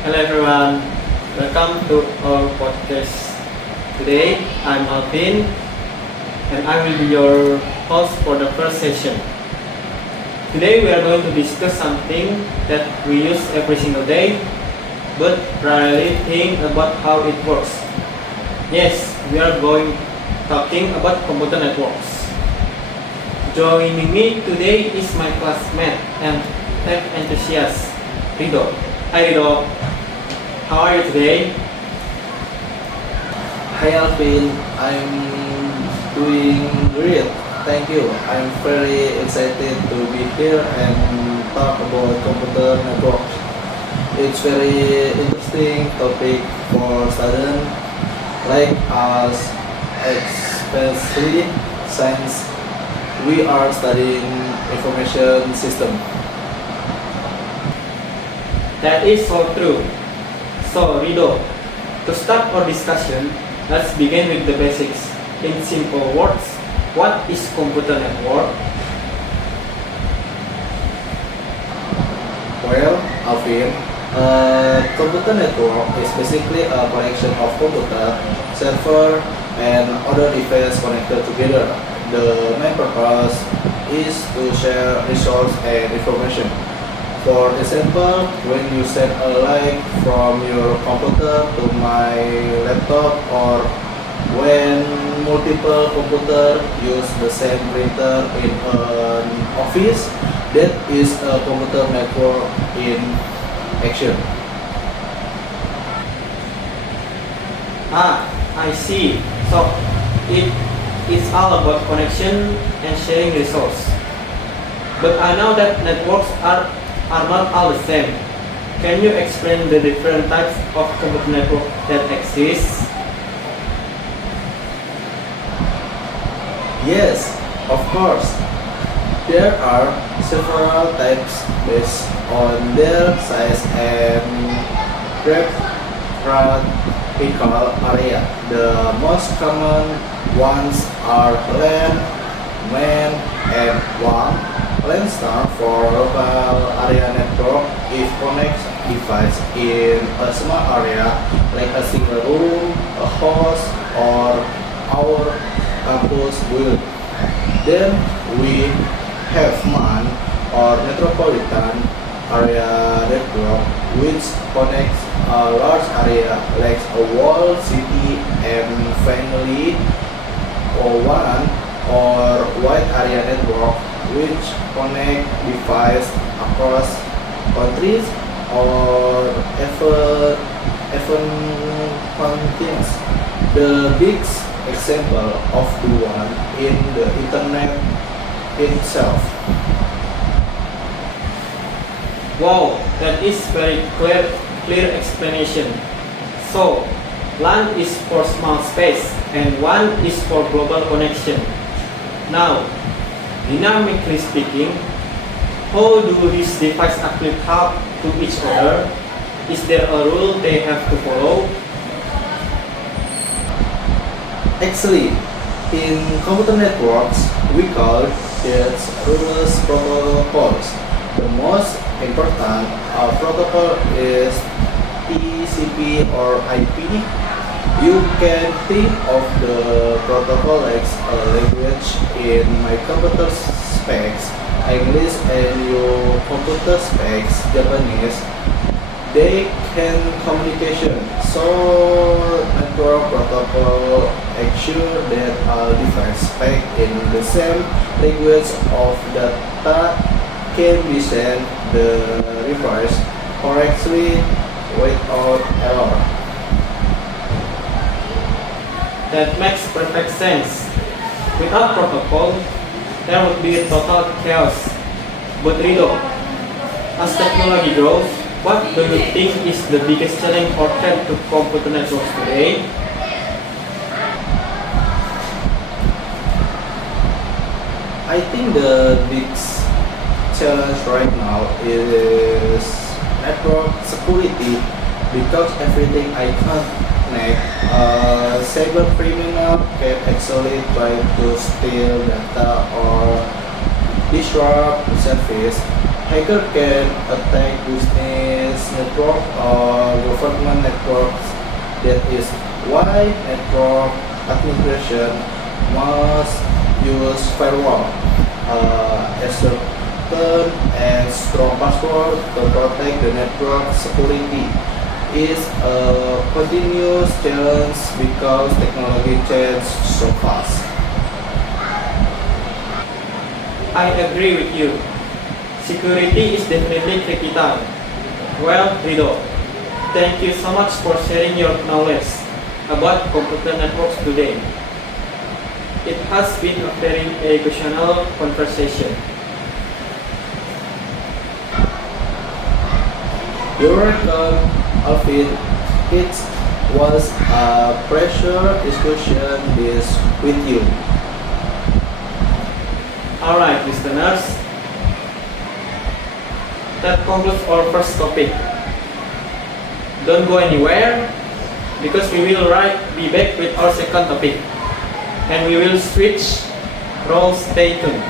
Hello everyone, welcome to our podcast. Today I'm Alvin and I will be your host for the first session. Today we are going to discuss something that we use every single day but rarely think about how it works. Yes, we are going talking about computer networks. Joining me today is my classmate and tech enthusiast, Rido. Hi Rido, how are you today? Hi Alvin, I'm doing great. Thank you. I'm very excited to be here and talk about computer networks. It's very interesting topic for students like us, especially since we are studying information system. That is so true. So Rido, to start our discussion, let's begin with the basics. In simple words, what is computer network? Well, Alvin, a computer network is basically a collection of computer, server, and other devices connected together. The main purpose is to share resources and information. For example, when you send a link from your computer to my laptop or when multiple computers use the same printer in an office, that is a computer network in action. I see. So it is all about connection and sharing resource. But I know that networks are not all the same. Can you explain the different types of computer network that exist? Yes, of course. There are several types based on their size and geographical area. The most common ones are LAN, MAN, and WAN. LAN stands for local area network. It connects device in a small area like a single room, a house, or our campus building. Then we have MAN or metropolitan area network which connects a large area like a whole city and family, or WAN or wide area network which connect device across countries or even continents. The big example of the one in the internet itself. Wow, that is very clear explanation. So, LAN is for small space and WAN is for global connection. Now, dynamically speaking, how do these devices actually talk to each other? Is there a rule they have to follow? Actually, in computer networks, we call it rules protocols. The most important protocol is TCP or IP. You can think of the protocol like a language in my computer specs, English, and your computer specs, Japanese. They can communication. So network protocol ensure that all devices speak in the same language of data can be sent the reverse correctly without error. That makes perfect sense. Without protocol, there would be total chaos. But Rido, as technology grows, what do you think is the biggest challenge or threat to computer networks today? I think the big challenge right now is network security because everything I connect, cyber criminal can actually try to steal data or disrupt service. Hacker can attack business network or government networks. That is why network administration must use firewall, a certain and strong password to protect the network security. Is a continuous challenge because technology changes so fast. I agree with you. Security is definitely tricky time. Well, Rido, thank you so much for sharing your knowledge about computer networks today. It has been a very educational conversation. You're welcome, Alvin. It was a pleasure discussion this with you. Alright, listeners, that concludes our first topic. Don't go anywhere because we will be back with our second topic and we will switch roles. Stay tuned.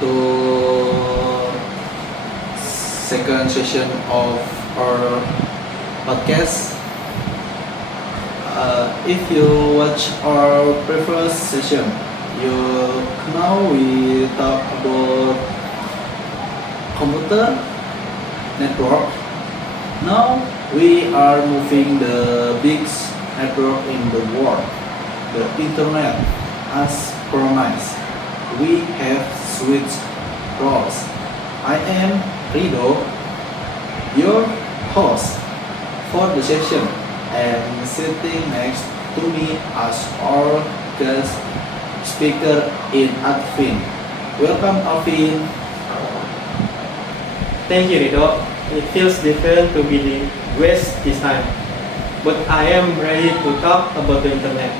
To second session of our podcast. If you watch our previous session, you now we talk about computer network. Now we are moving the biggest network in the world, the internet. As promised, we have switched roles. I am Rido, your host for the session, and sitting next to me as our guest speaker in Alvin. Welcome, Alvin. Thank you, Rido. It feels different to be the guest this time, but I am ready to talk about the internet.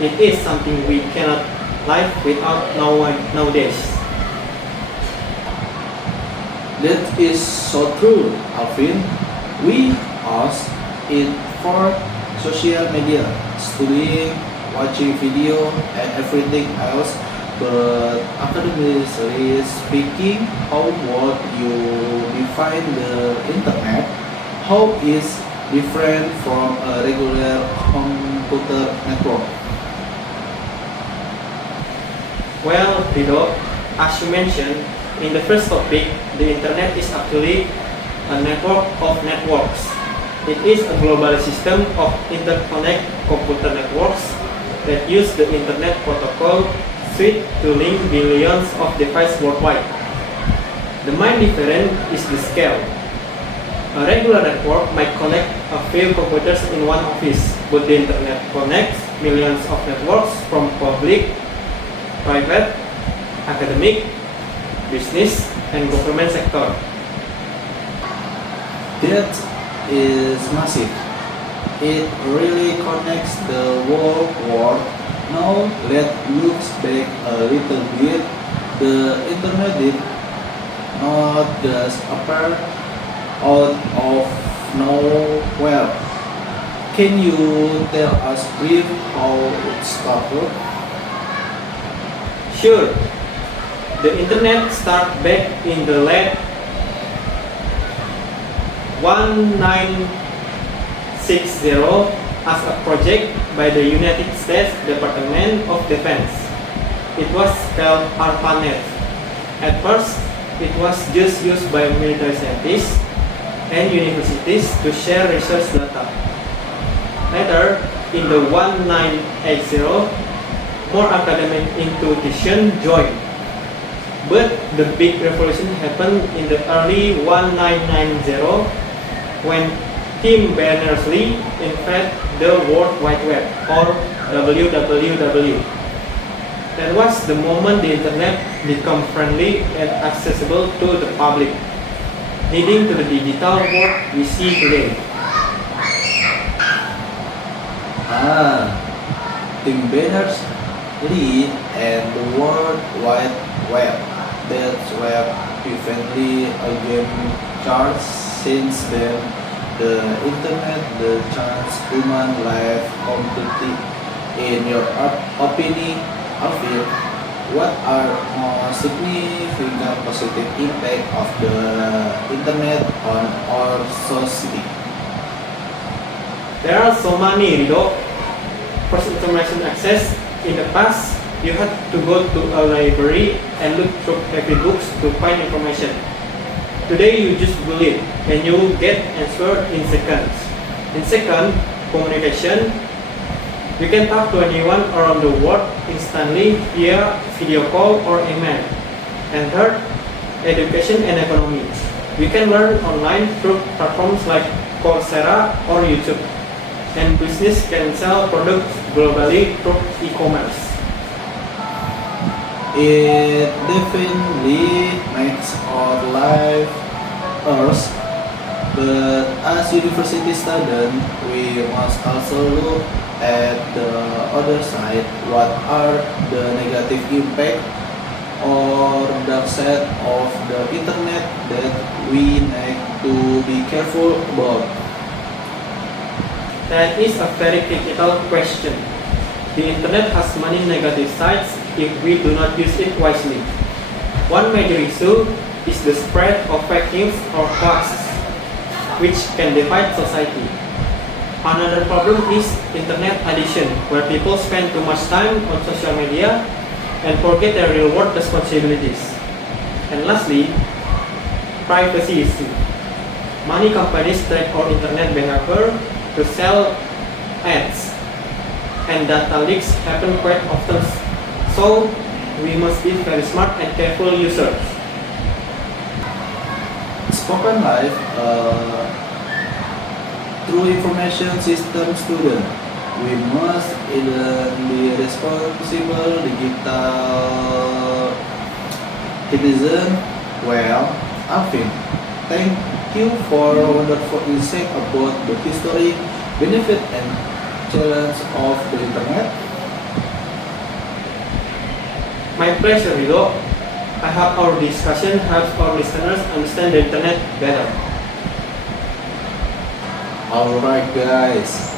It is something we cannot live without nowadays. That is so true, Alvin. We use it for social media, studying, watching video, and everything else. But academically speaking, how would you define the internet? How is different from a regular computer network? Well, Rido, as you mentioned in the first topic, the internet is actually a network of networks. It is a global system of interconnect computer networks that use the internet protocol suite to link billions of devices worldwide. The main difference is the scale. A regular network might connect a few computers in one office, but the internet connects millions of networks from public, private, academic, business, and government sector. That is massive. It really connects the whole world. Now let's look back a little bit. The internet did not just appear out of nowhere. Can you tell us brief how it started? Sure, the internet started back in the late 1960 as a project by the United States Department of Defense. It was called ARPANET. At first, it was just used by military scientists and universities to share research data. Later, in the 1980, more academic institutions joined. But the big revolution happened in the early 1990 when Tim Berners-Lee invented the World Wide Web, or WWW. That was the moment the internet became friendly and accessible to the public, leading to the digital world we see today. Tim Berners-Lee and the World Wide Web. That's web eventually again charts. Since then, the internet the chance human life completely. In your opinion, Alvin, what are more significant positive impact of the internet on our society? There are so many, Rido. First, information access. In the past, you had to go to a library and look through heavy books to find information. Today, you just Google it and you will get answer in seconds. In second, communication. You can talk to anyone around the world instantly via video call or email. And third, education and economy. You can learn online through platforms like Coursera or YouTube. And business can sell products globally through e-commerce. It definitely makes our life worse, but as university students, we must also look at the other side. What are the negative impact or dark side of the internet that we need to be careful about? That is a very critical question. The internet has many negative sides if we do not use it wisely. One major issue is the spread of fake news or hoaxes, which can divide society. Another problem is internet addiction, where people spend too much time on social media and forget their real world responsibilities. And lastly, privacy issue. Many companies track our internet behavior to sell ads, and data leaks happen quite often. So we must be very smart and careful users. Spoken Life through information system student. We must either be responsible digital citizen. Well, Alvin, thank you for a wonderful insight about the history, benefit, and challenge of the internet. My pleasure, Rido. I hope our discussion helps our listeners understand the internet better. Alright guys,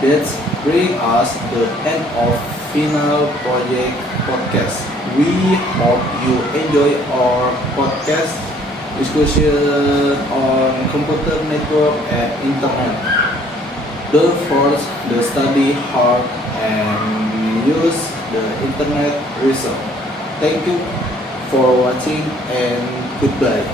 that's bring us the end of Final Project Podcast. We hope you enjoy our podcast discussion on computer network and internet. Don't force the study hard and use the internet research. Thank you for watching and goodbye.